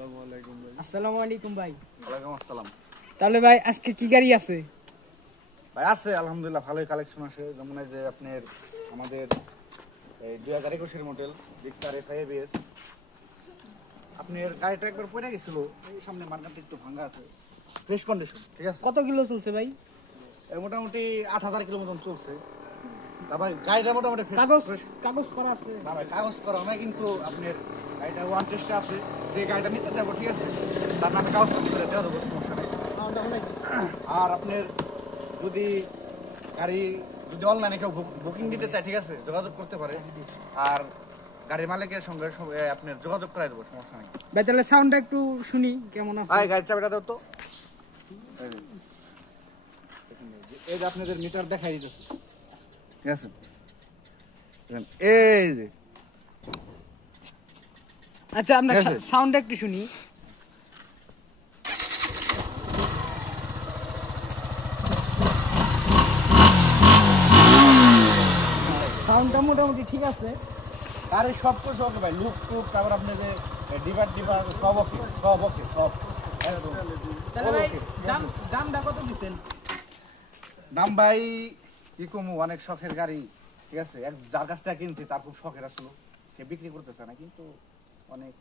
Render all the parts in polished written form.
আসসালামু আলাইকুম ভাই। ওয়ালাইকুম আসসালাম। তাহলে ভাই আজকে কি গাড়ি আছে? ভাই আছে আলহামদুলিল্লাহ ভালোই কালেকশন আছে। যেমন এই যে আপনার আমাদের এই 2021 মডেল জিক্সার FIBS। আপনার গাড়িটা একবার পড়ে গেছিল, এই সামনে মার্কেটটা একটু ভাঙা আছে, ফ্রেশ কন্ডিশন, ঠিক আছে। কত কিলো চলছে ভাই? মোটামুটি 8000 কিলো মতন চলছে। তা ভাই গাড়িটা মোটামুটি কাগজ করা আছে? না ভাই কাগজ করা নাই, কিন্তু আপনার গাড়িটা ওয়ান টেস্টে আছে। যে গাড়িটা নিতে যাবো, ঠিক আছে, তার নামে কাগজ করে দেওয়া দেবো, সমস্যা নেই। আর আপনার যদি গাড়ি যদি অনলাইনে কেউ বুকিং দিতে চায়, ঠিক আছে, যোগাযোগ করতে পারে। আর গাড়ির মালিকের সঙ্গে আপনার যোগাযোগ করাই দেবো, সমস্যা নেই। ভাই তাহলে সাউন্ডটা একটু শুনি কেমন আছে। ভাই গাড়ির চাবিটা দাও তো। এই যে আপনাদের মিটার দেখাই দিতেছে, ঠিক আছে। এই যে আচ্ছা আমরা সাউন্ডটা একটু শুনি। সাউন্ডটা মোটামুটি ঠিক আছে। আর এই সব কিছু ওকে ভাই, লুক টুক, তারপর আপনার যে ডিভার সব ওকে, সব ওকে, সব একদম। তাহলে ভাই দামটা কত দিবেন? দাম ভাই কি কমু, অনেক শখের গাড়ি, ঠিক আছে। যার কাছ থেকে কিনছি তার খুব শখের আসলো, সে বিক্রি করতেছে না, কিন্তু অনেক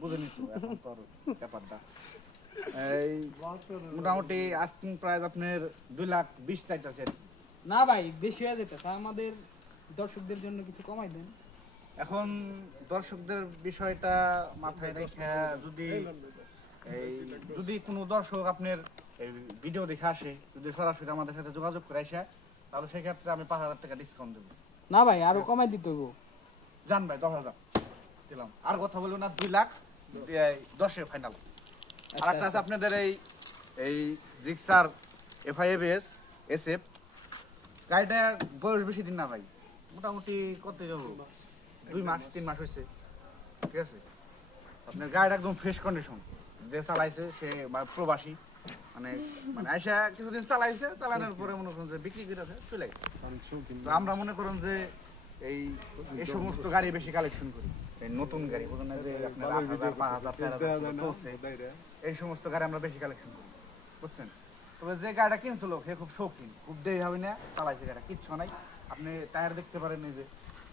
বুঝে নিত এখন তো আর ব্যাপারটা। এই মোটামুটি আস্কিং প্রাইস আপনার 2,20,000 চাইতেছে। না ভাই বেশি হয়ে যেতে, আমাদের দর্শকদের জন্য কিছু কমাই দেন। এখন দর্শকদের বিষয়টা মাথায় রেখে যদি কোনো দর্শক আপনার এই ভিডিও দেখে আসে, যদি সরাসরি আমাদের সাথে যোগাযোগ করে আসে, তাহলে সেক্ষেত্রে আমি 5,000 টাকা ডিসকাউন্ট দেবো। না ভাই আরো কমাই দিতে হইব। জান ভাই 10,000 দিলাম, আর কথা বলবো না, 2,10,000 ফাইনাল। আর একটা আছে আপনাদের এই জিক্সার FIBS SF গাড়িটা বয়স বেশি দিন না ভাই, মোটামুটি কত যাবো 2 মাস 3 মাস হয়েছে, ঠিক আছে। আপনার গাড়িটা একদম ফ্রেশ কন্ডিশন, যে চালাইছে সে প্রবাসী, মানে আইসা কিছুদিন চালাইছে, চালানোর পরে মনে করেন যে বিক্রি করে চলে গেছে। তো আমরা মনে করেন যে এই সমস্ত গাড়ি বেশি কালেকশন করি, এই নতুন গাড়ি বুঝুন না, যে আপনার 8,000 5,000 4,000 চলছে, এই সমস্ত গাড়ি আমরা বেশি কালেকশন করি, বুঝছেন। তবে যে গাড়িটা কিনছিল সে খুব শৌখিন, খুব দেরি হবে না, চালাইছে গাড়িটা কিচ্ছু নাই। আপনি টায়ার দেখতে পারেন, এই যে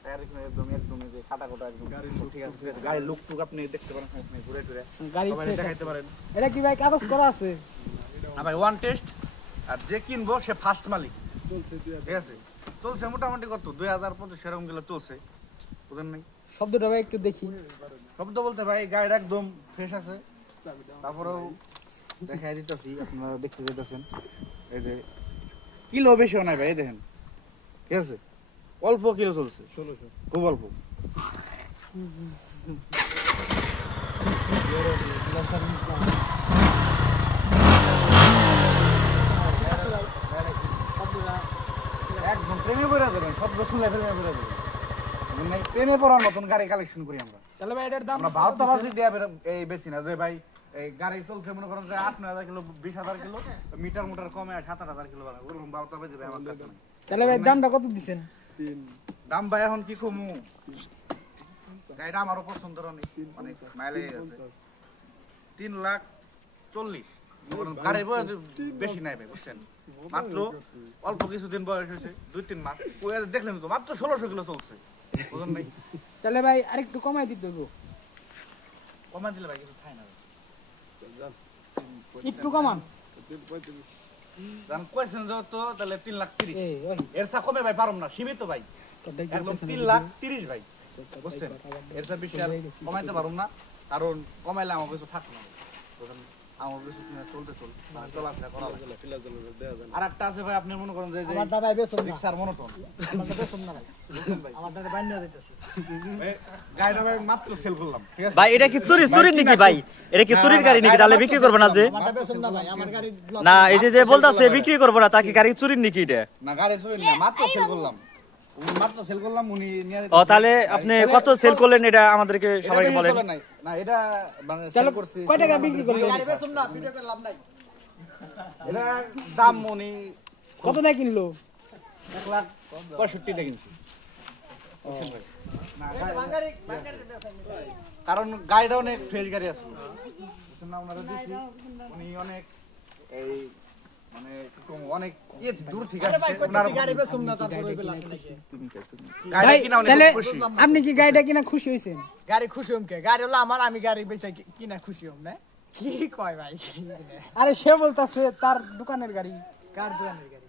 টায়ার একদম যে কাটা কোটা একদম ঠিক আছে। গাড়ির লুক টুক আপনি দেখতে পারেন, আপনি ঘুরে ঘুরে গাড়ি দেখাইতে পারেন। এটা কি ভাই কাগজ করা আছে? ভাই ওয়ান টেস্ট, আর যে কিনবো সে ফার্স্ট মালিক, ঠিক আছে। চলছে মোটামুটি কত 2,025 সেরকম গেলে চলছে, বুঝেন নাই। শব্দটা ভাই একটু দেখি। শব্দ বলতে ভাই গাড়িটা একদম ফ্রেশ আছে। তারপরেও দেখাই দিতেছি, আপনারা দেখতে যেতেছেন, এই যে কিলো বেশিও নাই ভাই, এই দেখেন, ঠিক আছে, অল্প কিলো চলছে, 1600, খুব অল্প। একদম প্রেমে পড়ে যাবেন, শব্দ শুনলে প্রেমে পড়ে যাবেন, প্রেমে পড়ার মতন গাড়ি কালেকশন করি আমরা। তাহলে ভাই এটার দাম আমরা 72,000 দিয়ে এই বেশি না, যে ভাই এই গাড়ি চলছে মনে করেন যে 8,000 কিলো 20,000 কিলো, মিটার মোটার কমে 7,000 কিলো বাড়ে, ওরকম 72 বেজে ভাই আমার কাছে নাই। তাহলে ভাই দামটা কত দিবেন? দাম ভাই এখন কি কমু, গাড়িটা আমারও পছন্দ অনেক, অনেক মাইলেজ আছে। 3,40,000 গাড়ির বয়স বেশি নাই ভাই, বুঝছেন, মাত্র অল্প কিছুদিন বয়স হয়েছে, 2-3 মাস। দেখলেন তো মাত্র 1600 কিলো চলছে, বুঝলেন ভাই। তাহলে ভাই আরেকটু কমাই দিতে হইব। কমা দিলে ভাই কিছু খাই না, একটু কমান। কোয়েশ্চেন যত, তাহলে 3,30,000, এর চা কমে ভাই পারম না, সীমিত ভাই, একদম 3,30,000 ভাই, বুঝছেন। এর চা বেশি আর কমাইতে পারম না, কারণ কমাইলে আমার কিছু থাকলো না, আমার কিছু চলতে চলাফেরা করা লাগে। আর একটা আছে ভাই, আপনি মনে করেন যে রিক্সার মনোটন, গাড়িটা ভাই মাত্র সেল করলাম, ঠিক আছে ভাই। এটা কি চুরির নাকি ভাই? এটা কি চুরির গাড়ি নাকি? তাহলে বিক্রি করবো না যে? না এই যে বলতাছে বিক্রি করবো না, তাকে গাড়ি চুরির নাকি? এটা না, গাড়ি চুরি না, মাত্র সেল করলাম, মাত্র সেল করলাম। উনি ও তাহলে আপনি কত সেল করলেন এটা আমাদেরকে সবাইকে বলেন। না এটা মানে সেল করছি, কয় টাকা বিক্রি করলেন? গাড়ি বেচুম না, ভিডিও করে লাভ নাই। এটা দাম উনি কত টাকা কিনলো? 1,65,000 কিনছি। না গাড়ি কারণ গাড়িটা অনেক ফ্রেশ গাড়ি আছে না ওনারা দিছি উনি অনেক এই মানে কি কম অনেক দূর থেকে আসছে ওনার গাড়ি বেচুম না তারপর ওই বেলা আসে নাকি গাড়ি ভাই কিনা অনেক তাহলে খুশি আপনি কি গাড়িটা কিনা খুশি হয়েছেন? গাড়ি খুশি হম কে গাড়ি হলো আমার আমি গাড়ি বেচে কিনা খুশি হম না কি কয় ভাই আরে সে বলতাছে তার দোকানের গাড়ি। কার দোকানের গাড়ি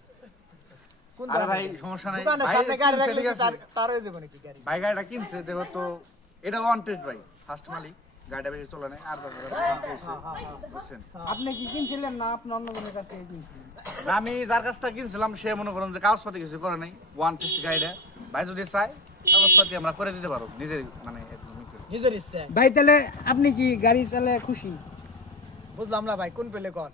কোন আরে ভাই সমস্যা নাই দোকানের ভাই সামনে গাড়ি কিনছে, রাখলে ঠিক কি আছে। তার হয়ে যাবে নাকি গাড়ি ভাই গাড়িটা কিনছে দেখো তো এটা ওয়ান টেস্ট ভাই ফার্স্ট মালিক গাড়িটা বেশি চলে নাই আর বুঝছেন আপনি কি কিনছিলেন না আপনি অন্য কোনো কাছ থেকে কিনছিলেন? না, আমি যার কাছটা কিনছিলাম সে মনে করেন যে কাগজপাতি কিছু করে নাই ওয়ান টেস্ট গাড়িটা ভাই যদি চায় কাগজপাতি আমরা করে দিতে পারবো নিজের মানে একদম ই করে। নিজের ইচ্ছে ভাই তাহলে আপনি কি গাড়ি চালায় খুশি? বুঝলাম না ভাই কোন পেলে কোন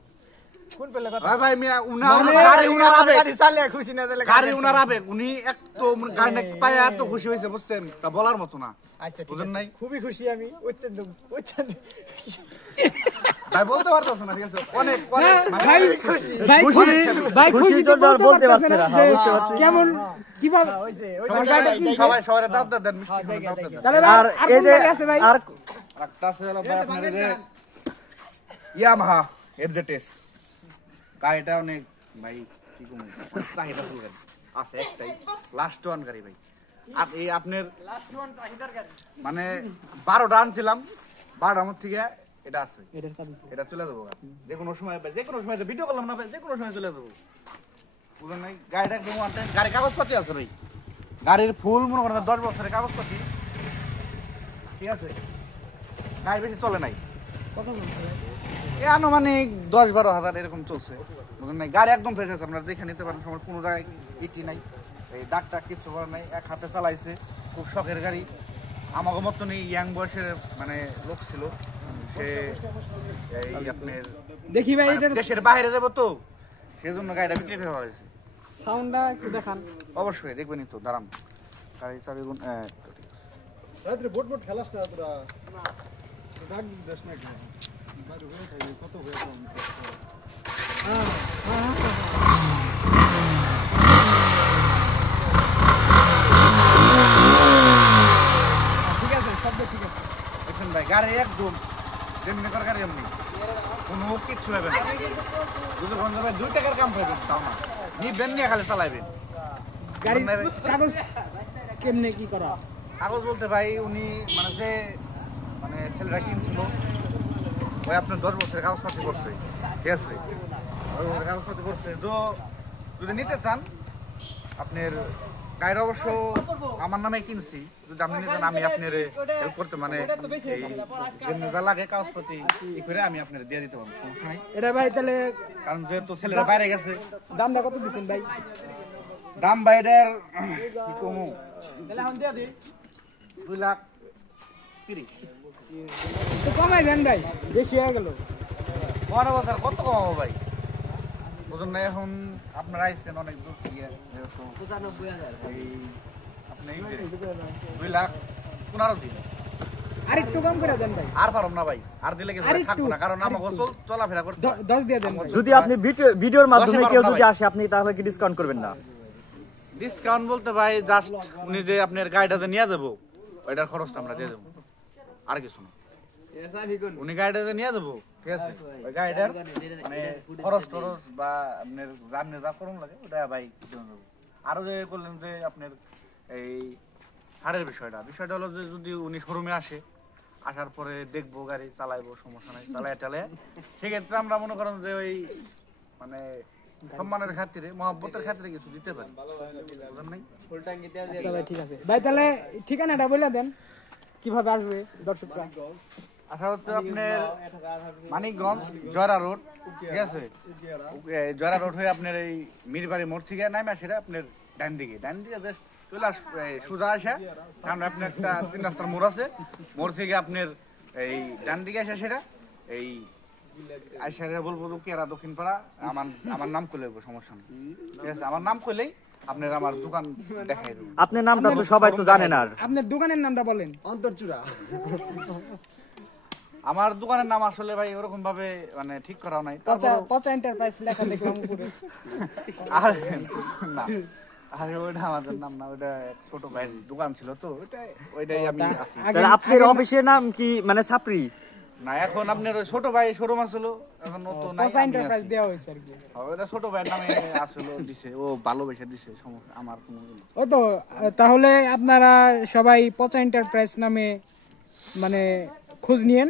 কথা ভাই ভাই মিয়া মানে গাড়ি উনার আবেগ গাড়ি চালিয়ে খুশি না তাহলে গাড়ি উনার আবেগ উনি এক তো গাড়িটা পায় এত খুশি হয়েছে বুঝছেন তা বলার মতো না আচ্ছা ঠিক বুঝেন আছে নাই খুবই খুশি আমি অত্যন্ত ভাই বলতে পারতেছ না ঠিক আছে অনেক অনেক মানে- ভাই ভাই ভাই খুশি খুশি তো তো আর বলতে পারছে না, যে বুঝতে পারছি। কেমন কিভাবে হইছে আমার গাড়িটা কিনছে। সবাই সবাই দাঁত দেন মিষ্টি করে দাঁত দেন তাহলে ভাই আর আর এই কোন যে গাড়ি আছে ভাই? আর একটা আছে হলো ভাই আপনার এই যে ইয়ামাহা এফজেডএস গাড়িটা অনেক ভাই কি কম চাহিদা ফুল গাড়ি আছে একটাই লাস্ট ওয়ান গাড়ি ভাই আর এই আপনার মানে 12টা আনছিলাম 12টার মধ্যে থেকে এটা আছে এটার চাবি এটা চলে যাবো যে কোনো সময় ভিডিও করলাম না ভাই যে কোনো সময় চলে যাবো বুঝলেন নাই গাড়িটা একদম ওয়ান টাইম গাড়ির কাগজপাতি আছে ভাই গাড়ির ফুল মনে করেন 10 বছরের কাগজপাতি ঠিক আছে গাড়ি বেশি চলে নাই কত বলছে ভাই? এই আনুমানিক 10-12 হাজার এরকম চলছে বুঝলেন নাই গাড়ি একদম ফ্রেশ আছে আপনারা দেখে নিতে পারেন সময় কোনো জায়গায় ইটি নাই এই ডাকটা কিছু করার নাই এক হাতে চালাইছে খুব শখের গাড়ি আমাকে মতন এই ইয়াং বয়সের মানে লোক ছিল সে এই আপনার দেখি ভাই মানে এটার দেশের বাইরে যাবো তো সেজন্য গাড়িটা বিক্রি করা হয়েছে সাউন্ডটা একটু দেখান। অবশ্যই দেখবেনই তো দাঁড়ান গাড়ি চাবি গুণ তো ঠিক আছে। রাত্রে বোট বোট খেলাস না তোরা ডাক দেশ না কি বাইরে হয়ে থাকে কত হয়ে ঠিক আছে শব্দ ঠিক আছে। দেখছেন ভাই গাড়ি একদম যেমনি করে গাড়ি এমনি কোনো কিচ্ছু হবে না যদি কোন ভাই 2 টাকার কাম পাবেন তাও না নিবেন নিয়ে খালি চালাইবেন গাড়ির ভাই, কাগজ কেমনে কি করা? কাগজ বলতে ভাই উনি মানে যে মানে ছেলেটা কিনছিল ওই আপনার 10 বছরের কাগজপাতি করছে ঠিক আছে 10 বছরের কাগজপাতি করছে তো যদি নিতে চান আপনার গাড়ি অবশ্য আমার নামে কিনছি যদি আপনি নিতে চান আমি আপনার হেল্প করতে মানে এই যেমনি যা লাগে কাগজপাতি ই করে আমি আপনার দিয়ে দিতে পারবো সমস্যা নাই এটা ভাই তাহলে কারণ যেহেতু ছেলেরা বাইরে গেছে দামটা কত দিচ্ছেন ভাই? দাম বাইরের কি কমু তাহলে এখন দিয়ে দিই 2,30,000 তো কমাই দেন ভাই বেশি হয়ে গেল। 12 বছর কত কমাবো ভাই বুঝুন না এখন আপনারা আইছেন অনেক দূর থেকে যেহেতু এই আপনি এই যে 2,15,000 দিন আর একটু কম করে দেন ভাই। আর পারম না ভাই আর দিলে কিছু আর একটু, থাকবো না কারণ আর আমাকে একটু। চলাফেরা করতে হয়। 10 দিয়ে দেন ভাই। যদি আপনি ভিডিওর মাধ্যমে 10 কেউ পারবো না যদি ভাই। আসে আপনি তাহলে কি ডিসকাউন্ট করবেন না? ডিসকাউন্ট বলতে ভাই জাস্ট উনি যে আপনার গাড়িটাতে নিয়ে যাবো ওইটার খরচটা আমরা দিয়ে দেবো আর কিছু না উনি গাড়িটাতে নিয়ে যাবো ঠিক আছে ওই গাড়িটার মানে খরচ টরচ বা আপনার জার্নি যা করুন লাগে ওটা ভাই দিয়ে দেবো আরো যে বললেন যে আপনার এই হারের বিষয়টা হলো যে যদি উনি শোরুমে আসে আসার পরে দেখবো গাড়ি চালাইবো সমস্যা নাই চালাই টালে সেক্ষেত্রে আমরা মনে করেন যে ওই মানে সম্মানের খাতিরে মহব্বতের খাতিরে কিছু দিতে পারি বুঝলেন নাই আচ্ছা ভাই ঠিক আছে ভাই তাহলে ঠিকানাটা বলে দেন কিভাবে আসবে দর্শকরা? আশা হচ্ছে আপনার মানিকগঞ্জ জয়রা রোড ঠিক আছে জয়রা রোড হয়ে আপনার এই মিরবাড়ি মোড় থেকে নামে সেটা আপনার ডান দিকে যে চলে আস সোজা আসে সামনে আপনার একটা 3 রাস্তার মোড় আছে মোড় থেকে আপনার এই ডান দিকে আসে সেটা এই আইসারে বলবো কেরা দক্ষিণ পাড়া আমার নাম করলে সমস্যা নেই ঠিক আছে আমার নাম করলেই আপনার আমার দোকান দেখাই দেবো আপনার নামটা তো সবাই তো জানেন আর আপনার দোকানের নামটা বলেন। অন্তরচূড়া আমার দোকানের নাম আসলে ভাই ওরকম ভাবে মানে ঠিক করা নাই পচা এন্টারপ্রাইজ লেখা দেখলাম উপরে। আর না আরে ওইটা আমাদের নাম না, ওইটা এক ছোট ভাইয়ের দোকান ছিল তো, ওইটাই আমি আছি। তাহলে আপনার অফিসের নাম কি মানে ছাপরি? না এখন আপনার ওই ছোট ভাই শোরুম আসলো, এখন ও তো নাই, পচা আমি এন্টারপ্রাইজ আছি। দেওয়া হয়েছে আর কি। ওইটা ছোট ভাইয়ের নামে আসলো, দিছে, ও ভালোবেসে দিছে, সমস্যা আমার কোনো ই নেই। ও তো তাহলে আপনারা সবাই পচা এন্টারপ্রাইজ নামে মানে খোঁজ নিয়েন।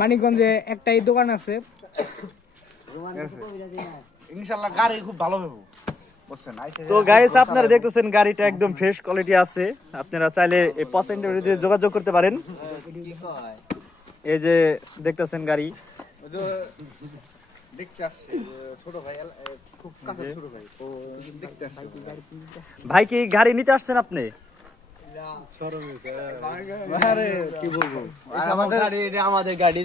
মানিকগঞ্জে একটাই দোকান আছে। ইনশাআল্লাহ গাড়ি খুব ভালো পাবো, বুঝছেন? তো গাইস আপনারা দেখতেছেন গাড়িটা একদম ফ্রেশ কোয়ালিটি আছে, আপনারা চাইলে এই পার্সেন্টের যোগাযোগ করতে পারেন। এই যে দেখতেছেন গাড়ি, ওই যে দেখতে আসছে ছোট ভাই, খুব কাছে ছোট ভাই, ও দেখতে আসছে। ভাই কি গাড়ি নিতে আসছেন আপনি? আরে কি বলবো, আমাদের গাড়ি